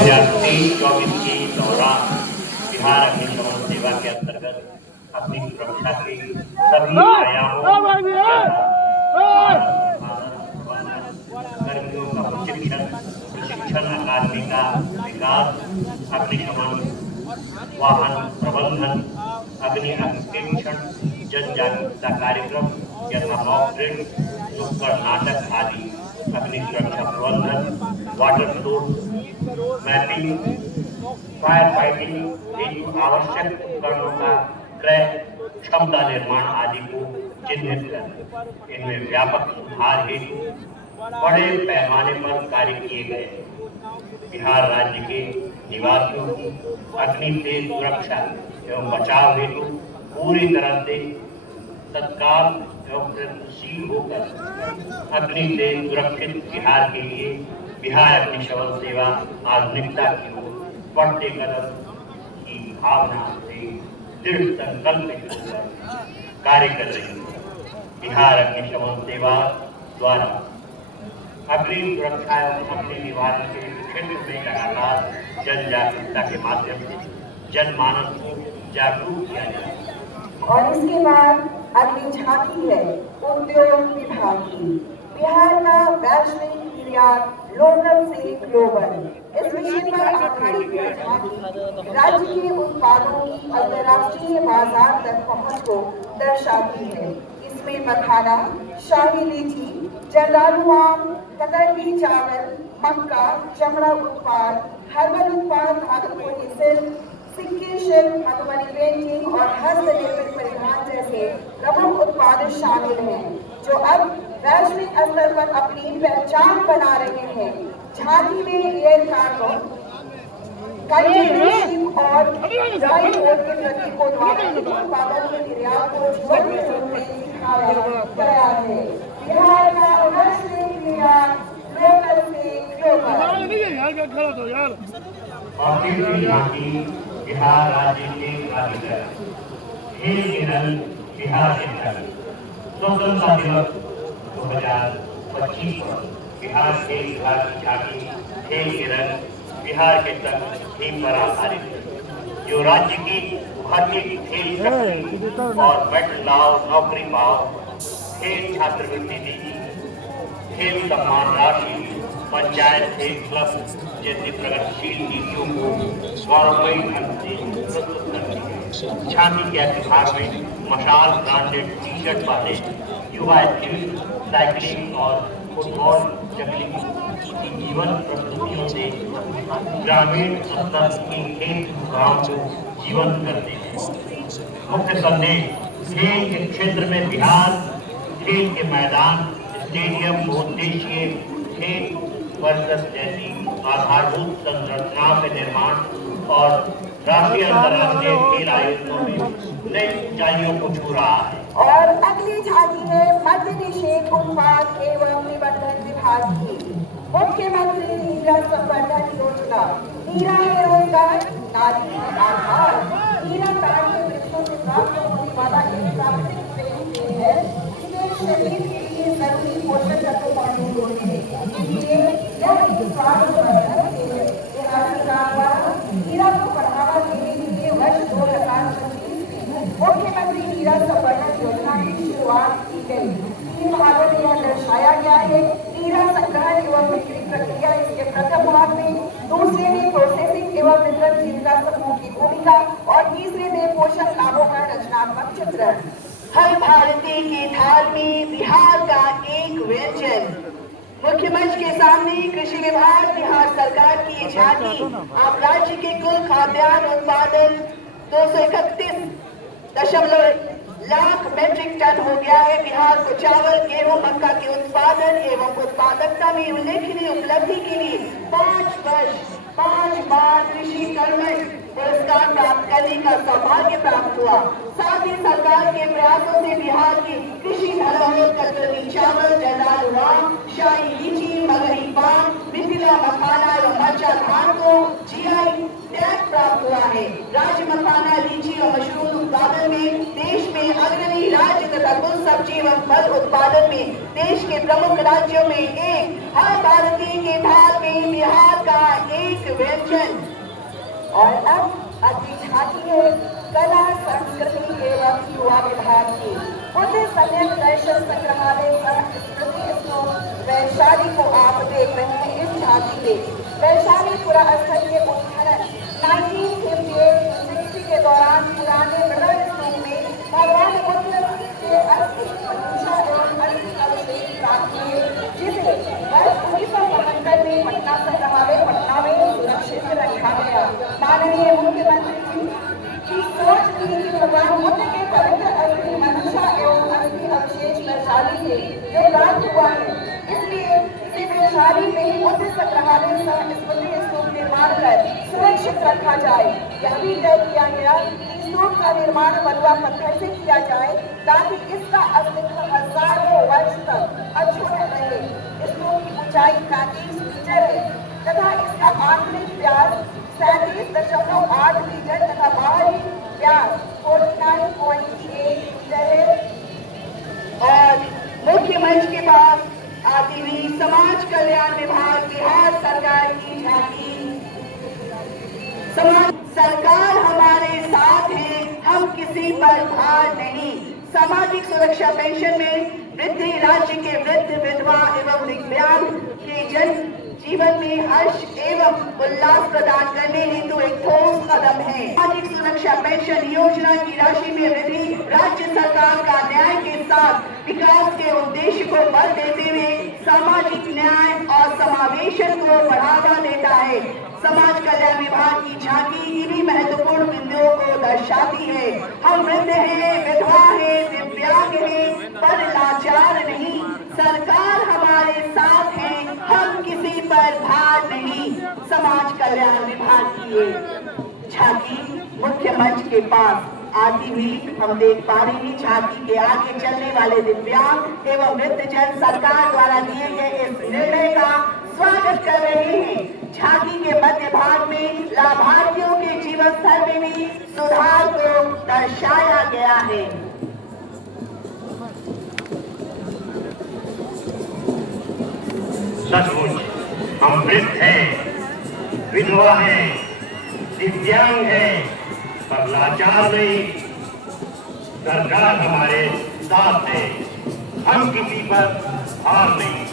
2023-24 के दौरान बिहार अग्निशमन सेवा के अंतर्गत अपनी सुरक्षा के सभी आयामों कर्मियों का प्रशिक्षण अकादमी का विकास, अग्निशमन वाहन प्रबंधन, अग्नि अंकेक्षण, जन जागरूकता कार्यक्रम यथा मॉक ड्रिल, नुक्कड़ नाटक आदि, अग्नि सुरक्षा प्रबंधन, water source mapping, fire fighting हेतु आवश्यक उपकरणों का क्रय, क्षमता निर्माण आदि को चिन्हित कर इनमें व्यापक सुधार हेतु बड़े पैमाने पर कार्य किए गए। बिहार राज्य के निवासियों की अग्नि से सुरक्षा एवं बचाव हेतु पूरी तरह से तत्काल एवं प्रयत्नशील होकर अग्नि से सुरक्षित बिहार के लिए बिहार अग्निशमन सेवा आधुनिकता की ओर बढ़ते कदम की भावना से दृढ़ संकल्पित होकर कार्य कर रही है। बिहार अग्निशमन सेवा द्वारा अग्नि सुरक्षा एवं अग्नि निवारण के क्षेत्र में लगातार जन जागरूकता के माध्यम से जनमानस को जागरूक किया जाए। और इसके बाद अगली झांकी है उद्योग विभाग की। बिहार का वैश्विक निर्यात लोकल से ग्लोबल, इस विषय पर आधारित यह झांकी राज्य के उत्पादों की अंतर्राष्ट्रीय बाजार तक पहुंच को दर्शाती है। इसमें मखाना, शाही लीची, जर्दालू आम, कतरनी चावल, मक्का, चमड़ा उत्पाद, हर्बल उत्पाद, भागलपुरी सिल्क, सिक्के शिल्प, मधुबनी पेंटिंग और हस्तनिर्मित परिधान जैसे प्रमुख उत्पाद शामिल हैं, जो अब वैश्विक स्तर पर अपनी पहचान बना रहे हैं। झांकी में एयर कार्गो, कंटेनरशिप और ड्राई पोर्ट के प्रतीकों द्वारा उत्पादों के निर्यात को जीवंत रूप में दिखाया गया है। बिहार का वैश्विक निर्यात लोकल से ग्लोबल। बिहार राज्य के कारीगर खेल के रंग बिहार के रंग स्वतंत्रता दिवस 2025 पर बिहार खेल विभाग की झांकी खेल के रंग बिहार के तक थीम पर आधारित है, जो राज्य की उभरती खेल शक्ति और मेडल लाओ, नौकरी पाओ, खेल छात्रवृत्ति नीति, खेल सम्मान राशि, पंचायत खेल क्लब जैसी प्रगतिशील नीतियों को गौरवमयी ढंग से प्रस्तुत करती है। झांकी के विभाग में मशाल ब्रांडेड टी शर्ट वाले युवा एथलीट साइकिलिंग और फुटबॉल जगलिंग की जीवन प्रस्तुतियों से ग्रामीण स्तर की खेल सुविधाओं को जीवंत करते हैं। मुख्य संदेश खेल के क्षेत्र में बिहार खेल के मैदान, स्टेडियम, बहुउद्देशीय खेल वर्षस जैसी आधारभूत संरचनाओं के निर्माण और राष्ट्रीय अंतर्राष्ट्रीय खेल आयोजनों में नई ऊंचाइयों को छू रहा है। और अगली झांकी है मद्य निषेध उत्पाद एवं निबंधन विभाग की। मुख्यमंत्री नीरा संवर्धन योजना। नीरा है रोजगार, नारी है आधार। नीरा पेड़ के वृक्षों से प्राप्त होने वाला एक प्राकृतिक पेय है, जिसमें शरीर के लिए जरूरी पोषक तत्व मौजूद होते हैं। इसलिए यह एक स्वास्थ्यवर्धक है। बिहार सरकार द्वारा नीरा को बढ़ावा देने के लिए वर्ष 2025 में मुख्यमंत्री नीरा संवर्धन योजना की शुरुआत की गई। 3 भागों में यह दर्शाया गया है। नीरा संग्रहण एवं बिक्री प्रक्रिया इसके प्रथम भाग में, दूसरे में प्रोसेसिंग एवं वितरण जीविका समूह की भूमिका और तीसरे में पोषक लाभों का रचनात्मक चित्रण। हर भारतीय की थाल में बिहार का एक व्यंजन। मुख्य मंच के सामने कृषि विभाग बिहार सरकार की झांकी अब राज्य के कुल खाद्यान्न उत्पादन 231.0 लाख मीट्रिक टन हो गया है। बिहार को चावल, गेहूं, मक्का के उत्पादन एवं उत्पादकता में उल्लेखनीय उपलब्धि के लिए 5 बार कृषि कर्मठ पुरस्कार प्राप्त करने का सौभाग्य प्राप्त हुआ। साथ ही सरकार के प्रयासों से बिहार की कृषि धरोहर कतरनी चावल, जर्दालू आम, शाही लीची, मगही पान, मिथिला मखाना और मरचा धान को जीआई टैग प्राप्त हुआ है। राज्य मखाना, लीची और मशरूम उत्पादन में देश में अग्रणी राज्य तथा कुल सब्जी एवं फल उत्पादन में देश के प्रमुख राज्यों में एक हर भारतीय के थाल में बिहार का एक व्यंजन। और अब अगली झांकी है कला संस्कृति एवं युवा विभाग की। बुद्ध सम्यक दर्शन संग्रहालय सह स्मृति स्तूप वैशाली को आप देख रहे हैं। इस झांकी में वैशाली पुरास्थल के उत्खनन 1958-60 के दौरान पुराने बृहद स्तूप में भगवान बुद्ध के अस्थि मंशा एवं अस्थि अवशेष प्राप्त हुए, जिसे वर्ष 1975 में पटना संग्रहालय पटना में सुरक्षित रखा गया। माननीय मुख्यमंत्री जी की सोच थी कि भगवान बुद्ध के पवित्र अस्थि मंशा एवं अस्थि अवशेष वैशाली से जो प्राप्त हुआ है, इसलिए इसे वैशाली में बुद्ध संग्रहालय सह स्मृति स्तूप निर्माण कर सुरक्षित रखा जाए। यह भी तय किया गया कि स्तूप का निर्माण बलुआ पत्थर से किया जाए ताकि इसका अस्तित्व हजारों वर्ष तक अछूत रहे। स्तूप की ऊंचाई 35 मीटर है तथा इसका आंतरिक व्यास 37.8 मीटर तथा बाहरी व्यास 49.8 मीटर है। और मुख्य मंच के पास आती हुई समाज कल्याण विभाग बिहार सरकार की झांकी। समाज सरकार हमारे साथ है, हम किसी पर भार नहीं। सामाजिक सुरक्षा पेंशन में वृद्धि राज्य के वृद्ध विधवा एवं दिव्यांग के जन जीवन में हर्ष एवं उल्लास प्रदान करने हेतु एक ठोस कदम है। सामाजिक सुरक्षा पेंशन योजना की राशि में वृद्धि राज्य सरकार का न्याय के साथ विकास के उद्देश्य को बल देते हुए सामाजिक न्याय और समावेशन को बढ़ावा देता है। समाज कल्याण विभाग की झांकी इन्हीं महत्वपूर्ण बिंदुओं को दर्शाती है। हम वृद्ध हैं, विधवा हैं, दिव्यांग हैं, पर लाचार नहीं। सरकार हमारे साथ है, हम किसी पर भार नहीं। समाज कल्याण विभाग की ये झांकी मुख्य मंच के पास आती हुई हम देख पा रहे हैं। झांकी के आगे चलने वाले दिव्यांग एवं वृद्ध जन सरकार द्वारा दिए गए इस निर्णय का स्वागत कर रहे हैं। झांकी के मध्य भाग में लाभार्थियों के जीवन स्तर में भी सुधार को दर्शाया गया है। सचमुच हम वृद्ध हैं, विधवा हैं, दिव्यांग हैं, पर लाचार नहीं। सरकार हमारे साथ है, हम किसी पर भार नहीं।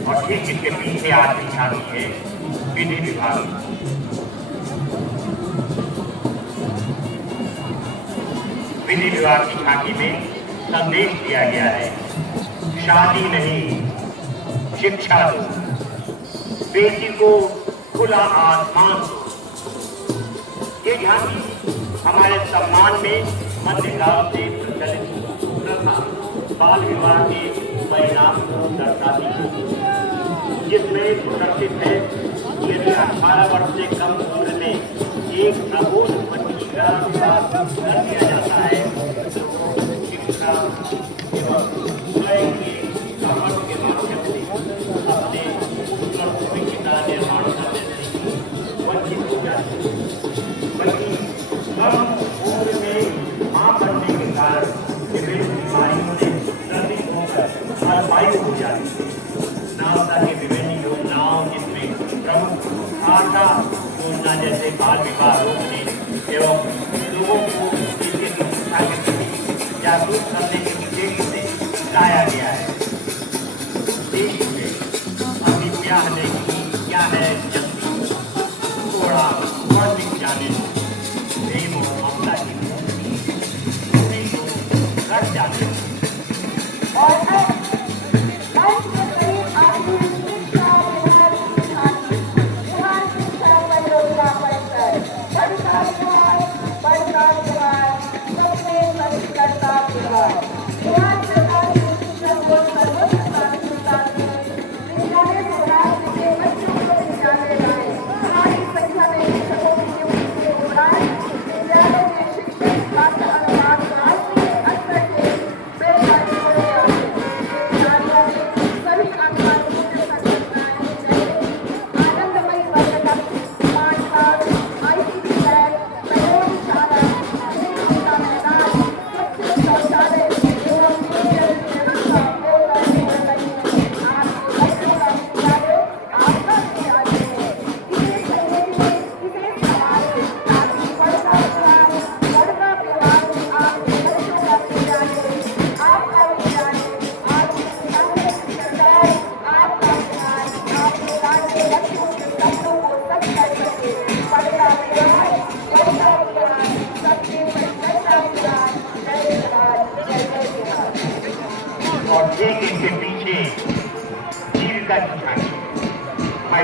और ठीक इसके पीछे आती झांकी है विधि विभाग। विधि विभाग की झांकी में संदेश दिया गया है, शादी नहीं, शिक्षा दो, बेटी को खुला आसमान दो। ये झांकी हमारे सम्मान में मध्यकाल से प्रचलित प्रथा बाल विवाह के परिणाम को दर्शाती है, जिसमें सुरक्षित है यदि 18 वर्ष से कम उम्र में एक अबोध बच्ची का विवाह कर दिया जाता है तो शिक्षा एवं स्वयं के सामर्थ्य के माध्यम से अपने भविष्य का निर्माण करने से वंचित हो जाते हैं। बल्कि कम उम्र में मां बनने के कारण विभिन्न बीमारियों से ग्रसित होकर अल्पायु हो जाती है। नासा की विभिन्न योजनाओं जिसमें प्रमुख आशा योजना जैसे बाल विवाह रोकने एवं लोगों को इसके शिक्षा के प्रति जागरूक करने के उद्देश्य से लाया गया है। देश में अपनी ब्याह नहीं क्या है जल्दी थोड़ा और दिख जाने प्रेम और ममता की घर जाने और Bye.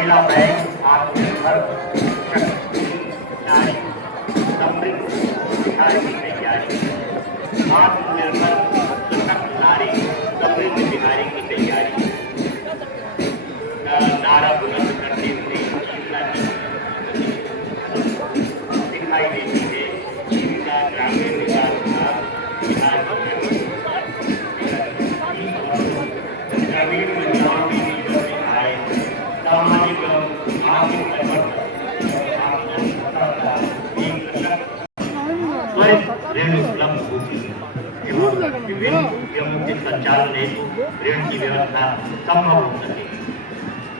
महिला बैंक आत्मनिर्भर नारी समृद्ध बिहार की तैयारी, आत्मनिर्भर सशक्त नारी समृद्ध बिहारी की तैयारी का नारा बुलंद करते हुए दिखाई देती है जीविका ग्रामीण विकास विभाग ग्रामीण महिलाओं के जीवन में आए सामाजिक एवं आर्थिक परिवर्तन ऋण उपलब्ध होती है एवं विभिन्न उद्यमों के संचालन हेतु ऋण की व्यवस्था संभव हो सके।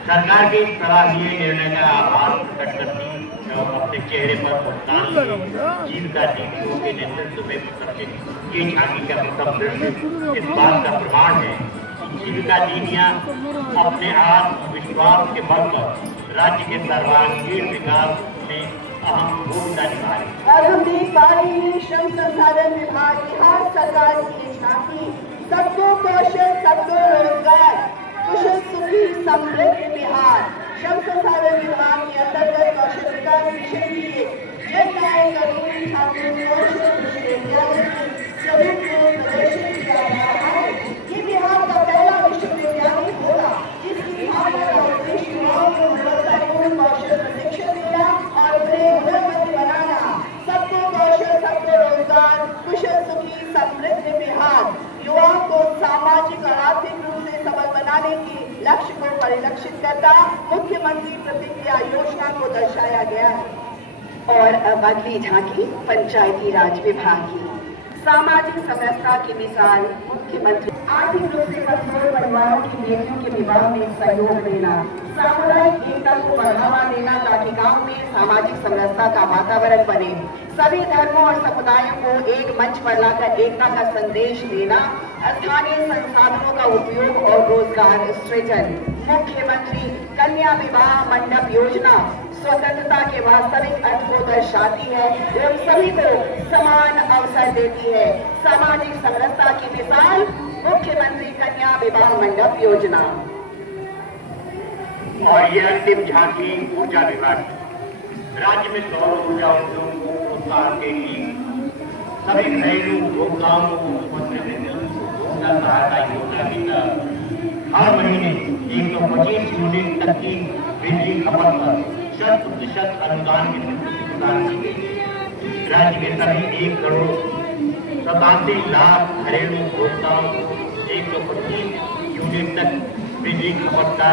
सरकार के इस सराहनीय निर्णय का आभार प्रकट करती एवं अपने चेहरे पर मुस्कान जीविका दीदियों के नेतृत्व में प्रदर्शित ये झांकी का प्रथम दृश्य इस बात का प्रमाण है कि जीविका दीदियां अपने आत्मविश्वास के बल पर राज्य के सर्वांगीण विकास में अहम भूमिका निभा रही है। और हम देख पा रहे हैं श्रम संसाधन विभाग बिहार सरकार की झांकी सबको कौशल सबको रोजगार कुशल सुखी समृद्ध बिहार। श्रम संसाधन विभाग के अंतर्गत कौशल विकास मिशन के जन नायक छात्रों कौशल विश्वविद्यालय के स्वरूप में प्रदर्शित किया जा रहा है। ये बिहार का पहला विश्वविद्यालय होगा जिसकी स्थापना का उद्देश्य युवाओं को गुणवत्तापूर्ण कौशल प्रशिक्षण देना और उन्हें हुनरमंद बनाना। सबको कौशल सबको रोजगार कुशल सुखी समृद्ध बिहार युवाओं को सामाजिक और आर्थिक रूप से सबल बनाने के लक्ष्य को परिलक्षित करता मुख्यमंत्री प्रतिक्रिया योजना को दर्शाया गया है। और अब अगली झांकी पंचायती राज विभाग की सामाजिक समरसता की मिसाल मुख्यमंत्री आर्थिक रूप से कमजोर परिवारों की बेटियों के विवाह में सहयोग देना, सामुदायिक एकता को बढ़ावा देना ताकि गांव में सामाजिक समरसता का वातावरण बने, सभी धर्मों और समुदायों को एक मंच पर लाकर एकता का संदेश देना, स्थानीय संसाधनों का उपयोग और रोजगार सृजन। मुख्यमंत्री कन्या विवाह मंडप योजना स्वतंत्रता के वास्तविक अर्थ को दर्शाती है एवं सभी को समान अवसर देती है। सामाजिक समरसता की मिसाल मुख्यमंत्री कन्या विवाह मंडप योजना। और ये अंतिम झांकी ऊर्जा विभाग राज्य में सौर ऊर्जा उद्योग को प्रोत्साहन के लिए सभी घरेलू उपभोक्ताओं को मुख्यमंत्री ऊर्जा सहायता योजना की तहत हर महीने 125 यूनिट तक की बिजली खपत पर 100% अनुदान की प्रदान की गई। राज्य के सभी 1 करोड़ 87 लाख घरेलू उपभोक्ताओं को 125 यूनिट तक बिजली खपत का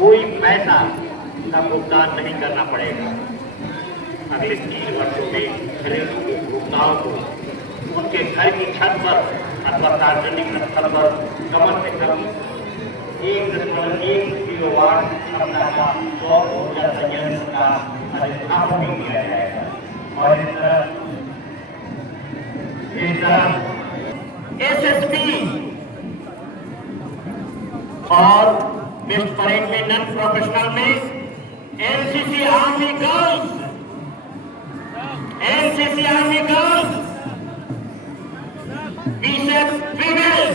कोई पैसा का भुगतान नहीं करना पड़ेगा। अगले 3 वर्षों में घरेलू उपभोक्ताओं को उनके घर की छत पर अथवा सार्वजनिक स्थल पर कम से कम 1.1 किलोवाट क्षमता का सौर ऊर्जा संयंत्र का अधिष्ठापन भी किया जाएगा। और इस तरह एसएसपी और बेस्ट परेड में नन प्रोफेशनल में एनसीसी आर्मी गर्ल्स बीसेफ फीमेल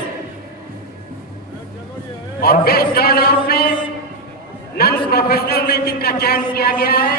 और बेस्ट टर्नआउट में नन प्रोफेशनल में जिनका चयन किया गया है